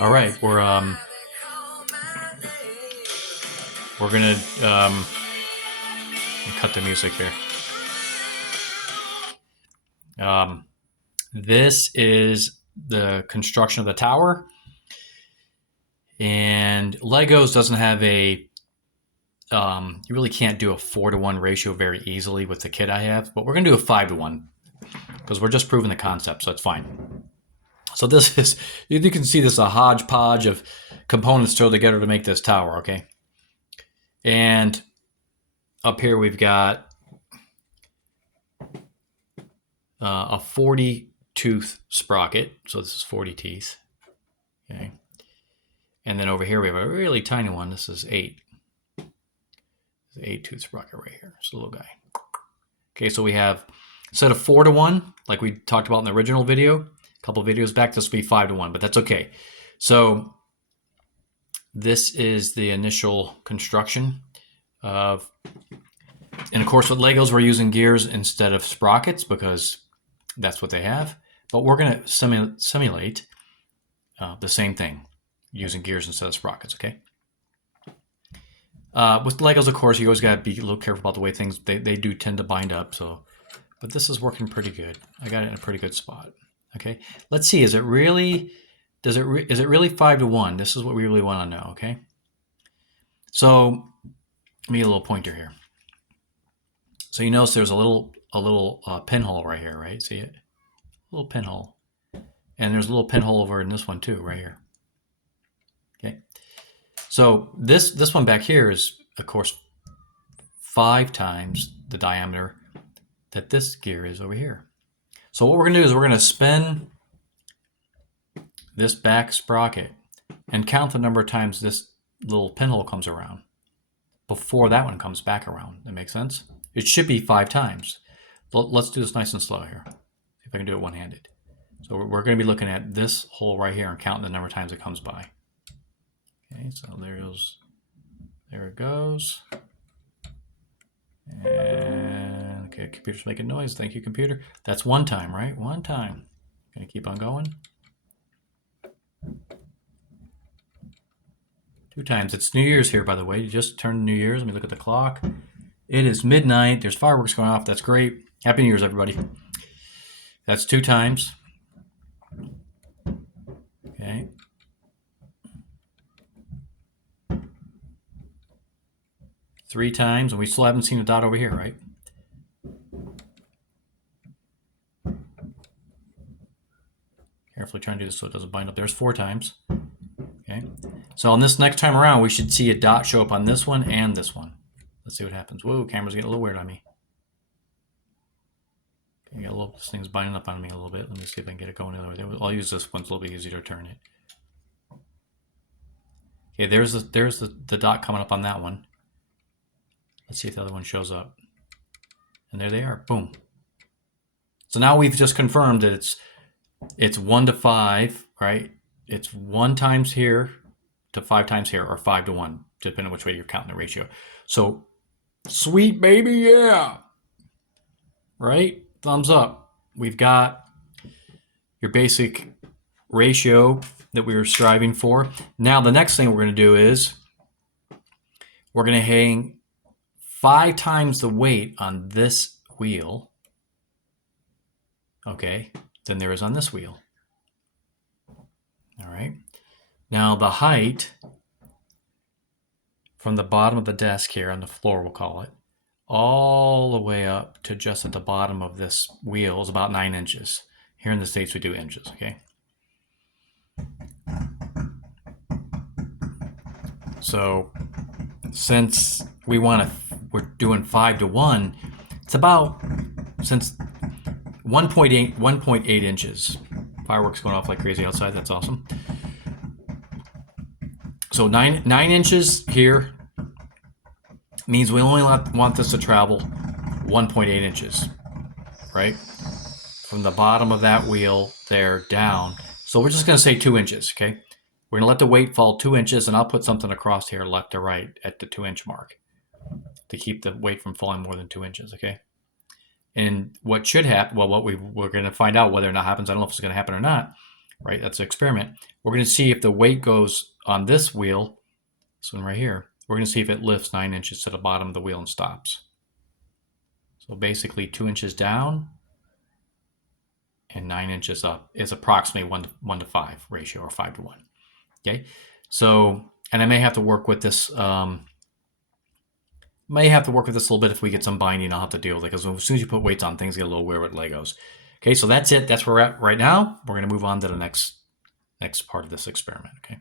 All right, we're gonna cut the music here. This is the construction of the tower, and Legos doesn't have a. You really can't do a 4-to-1 ratio very easily with the kit I have, but we're gonna do a 5-to-1 because we're just proving the concept, so it's fine. So this is, you can see this, a hodgepodge of components thrown together to make this tower, okay? And up here we've got a 40 tooth sprocket. So this is 40 teeth, okay? And then over here we have a really tiny one. This is 8. This is 8 tooth sprocket right here. It's a little guy. Okay, so we have, instead of 4-to-1, like we talked about in the original video, a couple videos back, this will be 5-to-1, but that's okay. So this is the initial construction of, and of course with Legos we're using gears instead of sprockets because that's what they have. But we're going to simulate the same thing using gears instead of sprockets, okay? With Legos, of course, you always got to be a little careful about the way things, they do tend to bind up. So, but this is working pretty good. I got it in a pretty good spot. Okay, let's see. Is it really? Is it really 5-to-1? This is what we really want to know. Okay. So, let me get a little pointer here. So you notice there's a little pinhole right here, right? See it? A little pinhole, and there's a little pinhole over in this one too, right here. Okay. So this one back here is, of course, 5 times the diameter that this gear is over here. So what we're going to do is we're going to spin this back sprocket and count the number of times this little pinhole comes around before that one comes back around. That makes sense? It should be 5 times. Let's do this nice and slow here. See if I can do it one-handed. So we're going to be looking at this hole right here and counting the number of times it comes by. Okay, so there it goes. And okay, computer's making noise. Thank you, computer. That's 1 time, right? 1 time. Gonna keep on going. 2 times. It's New Year's here, by the way. You just turned New Year's. Let me look at the clock. It is midnight. There's fireworks going off. That's great. Happy New Year's, everybody. That's 2 times. Okay. Three times, and we still haven't seen a dot over here, right? Carefully trying to do this so it doesn't bind up. There's 4 times. Okay. So on this next time around, we should see a dot show up on this one and this one. Let's see what happens. Whoa, camera's getting a little weird on me. Okay, this thing's binding up on me a little bit. Let me see if I can get it going the other way. I'll use this one. It's a little bit easier to turn it. Okay, there's the dot coming up on that one. Let's see if the other one shows up. And there they are. Boom. So now we've just confirmed that it's 1 to 5, right? It's 1 times here to 5 times here, or 5-to-1, depending on which way you're counting the ratio. So, sweet baby, yeah. Right? Thumbs up. We've got your basic ratio that we were striving for. Now, the next thing we're going to do is we're going to hang 5 times the weight on this wheel, okay, than there is on this wheel. All right. Now the height from the bottom of the desk here on the floor, we'll call it, all the way up to just at the bottom of this wheel is about 9 inches. Here in the States, we do inches, okay? So since we're doing 5-to-1, it's about, since 1.8 inches. Fireworks going off like crazy outside. That's awesome. So 9 inches here means we only want this to travel 1.8 inches, right? From the bottom of that wheel there down. So we're just going to say 2 inches, okay? We're going to let the weight fall 2 inches, and I'll put something across here left to right at the 2-inch mark to keep the weight from falling more than 2 inches, okay? And what should happen, well, we're going to find out whether or not happens. I don't know if it's going to happen or not. right? That's the experiment. We're going to see if the weight goes on this wheel, this one right here, we're going to see if it lifts 9 inches to the bottom of the wheel and stops. So basically 2 inches down and 9 inches up is approximately 1 to 5 ratio, or 5 to 1. Okay, so, and I may have to work with this. May have to work with this a little bit if we get some binding. I'll have to deal with it, because as soon as you put weights on, things get a little weird with Legos. Okay, so that's it. That's where we're at right now. We're going to move on to the next part of this experiment. Okay.